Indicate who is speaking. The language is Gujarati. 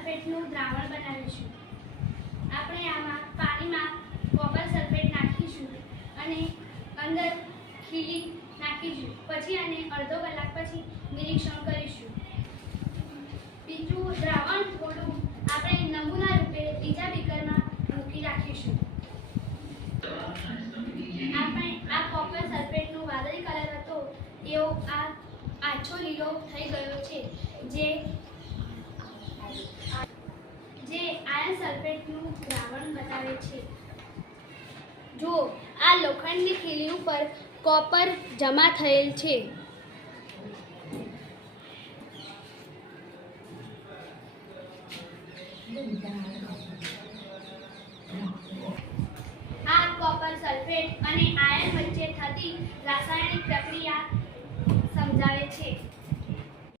Speaker 1: સલ્ફેટનું દ્રાવણ બનાવીશું. આપણે આમાં પાણીમાં કોપર સલ્ફેટ નાખીશું અને અંદર ખીલી નાખીશું. પછી આને અડધો કલાક પછી નિરીક્ષણ કરીશું. બીજું દ્રાવણ થોડું આપણે નમૂના રૂપે બીજા બીકરમાં મૂકી રાખીશું.
Speaker 2: આપણે આ કોપર
Speaker 1: સલ્ફેટનો વાદળી કલર હતો એવો આ આછો લીલો થઈ ગયો છે, જે સલ્ફેટનું દ્રાવણ બતાવે છે. જો આ લોખંડની ખીલી ઉપર કોપર જમા થયેલ છે. આ કોપર સલ્ફેટ અને આયર્ન વચ્ચે થતી રાસાયણિક પ્રક્રિયા સમજાવે છે.